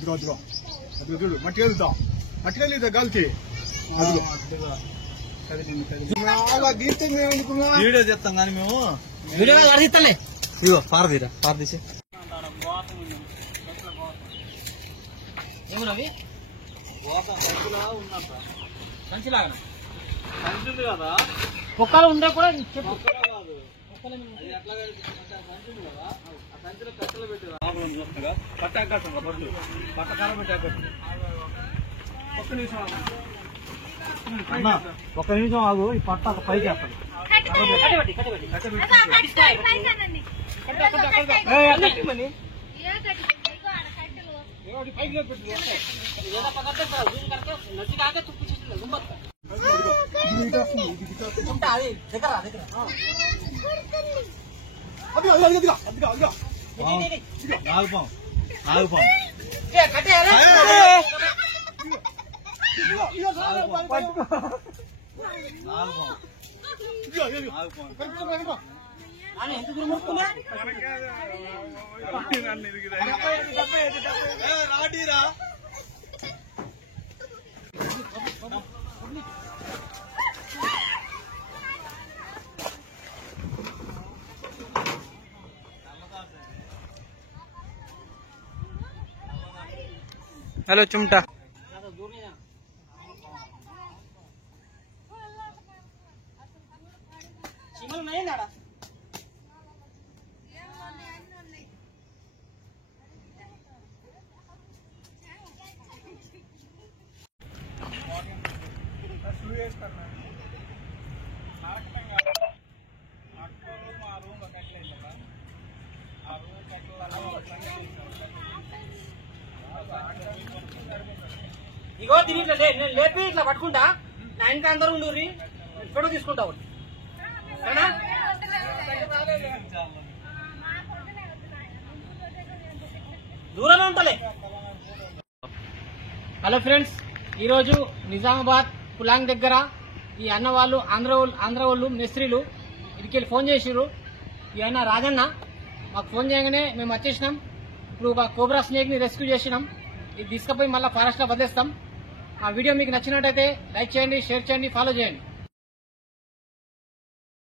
చూడు మట్టిగా వెళ్తాం మట్టిగా లేదా గాలికి వీడియో చేస్తాం కానీ మేము వీడియో అడిగిస్తాలే ఇగో పారదీరా పారదీసి ఏమన్నవి సంచిలాగా సంచుంది కదా కుక్కలు ఉండే కూడా చెప్పు సంచిలో కట్టలు పెట్టి పట్టాకాశం బడ్లు పట్టకాలం పెట్టాకట్టు ఒక్క నిమిషం ఆగు ఈ పట్ట పైకి వేస్తాడు నాగుపాం నాగుపాం రాడీరా हेलो चुमटा ఇగో దీంట్లో లేపి ఇట్లా పట్టుకుంటా నా ఇంటి అందరూ ఉండు ఫోటో తీసుకుంటావు దూరంలో ఉంటాలే. హలో ఫ్రెండ్స్, ఈరోజు నిజామాబాద్ పులాంగ్ దగ్గర ఈ అన్న వాళ్ళు ఆంధ్ర వాళ్ళు మేస్త్రీలు ఇడికెళ్ళి ఫోన్ చేసిర్రు. ఈ అన్న రాజన్న మాకు ఫోన్ చేయగానే మేము వచ్చేసినాం. ఇప్పుడు ఒక కోబ్రా స్నేక్ ని రెస్క్యూ చేసినాం. ఇది తీసుకుపోయి మళ్ళీ ఫారెస్ట్ లో వదిలేస్తాం. ఆ వీడియో మీకు నచ్చినట్టయితే లైక్ చేయండి, షేర్ చేయండి, ఫాలో చేయండి.